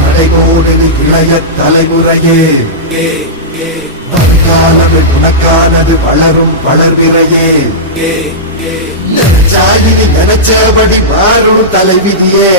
நடைபோடு நீ இளைய தலைமுறையே வருங்காலமே உனக்கானது வளரும் வளர்விரையே நினைச்சபடி மாறும் தலைவிதியே